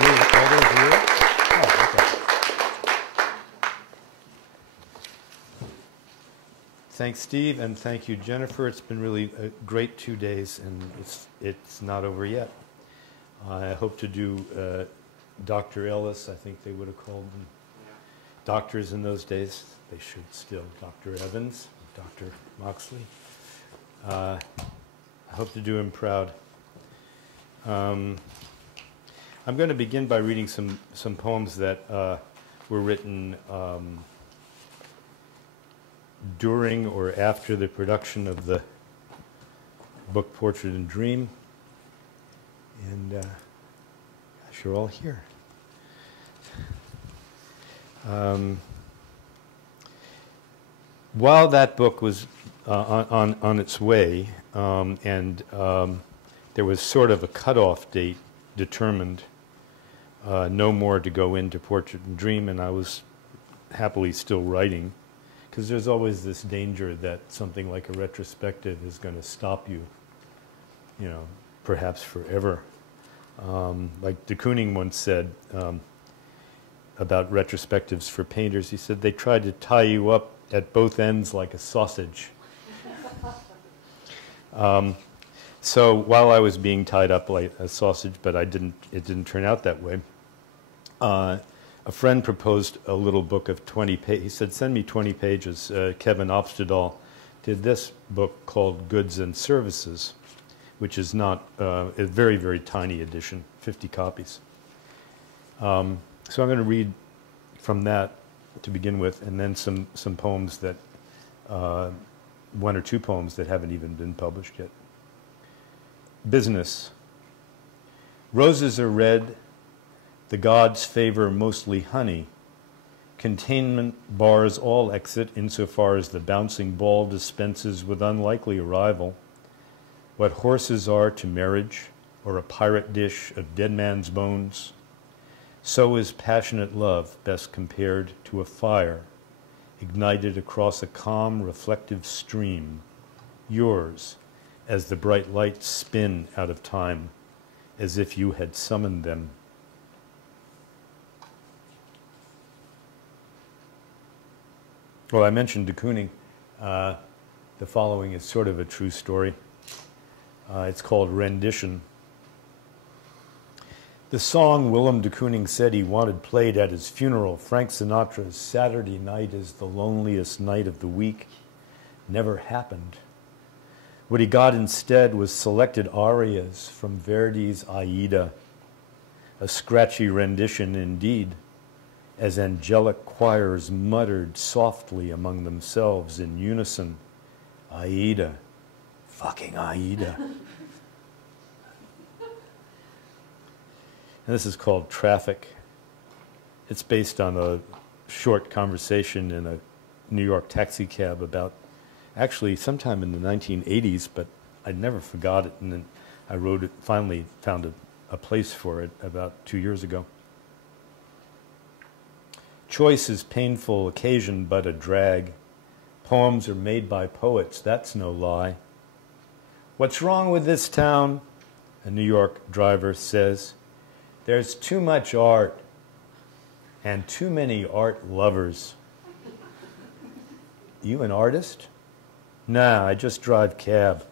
Elders here? Oh, okay. Thanks, Steve, and thank you, Jennifer. It's been really a great 2 days, and it's not over yet. I hope to do Dr. Ellis, I think they would have called them doctors in those days. They should still. Dr. Evans, Dr. Moxley. I hope to do him proud. I'm going to begin by reading some poems that were written during or after the production of the book Portrait and Dream. And gosh, you're all here. While that book was on its way, and there was sort of a cutoff date determined, no more to go into Portrait and Dream, and I was happily still writing, because there's always this danger that something like a retrospective is going to stop you, you know, perhaps forever. Like de Kooning once said about retrospectives for painters, he said they tried to tie you up at both ends like a sausage. So while I was being tied up like a sausage, but it didn't turn out that way, a friend proposed a little book of 20 pages. He said, send me 20 pages. Kevin Opstedal did this book called Goods and Services, which is not a very, very tiny edition, 50 copies. So I'm going to read from that to begin with, and then some poems that, one or two poems that haven't even been published yet. Business. Roses are red. The gods favor mostly honey. Containment bars all exit insofar as the bouncing ball dispenses with unlikely arrival. What horses are to marriage, or a pirate dish of dead man's bones, so is passionate love best compared to a fire ignited across a calm, reflective stream, yours, as the bright lights spin out of time, as if you had summoned them. Well, I mentioned de Kooning. The following is sort of a true story. It's called Rendition. The song Willem de Kooning said he wanted played at his funeral, Frank Sinatra's Saturday Night is the Loneliest Night of the Week, never happened. What he got instead was selected arias from Verdi's Aida, a scratchy rendition indeed, as angelic choirs muttered softly among themselves in unison, Aida, fucking Aida. And this is called Traffic. It's based on a short conversation in a New York taxi cab about, actually sometime in the 1980s, but I never forgot it, and then I wrote it, finally found a place for it about 2 years ago. Choice is painful occasion but a drag. Poems are made by poets, that's no lie. What's wrong with this town? A New York driver says. There's too much art and too many art lovers. You an artist? Nah, I just drive cab.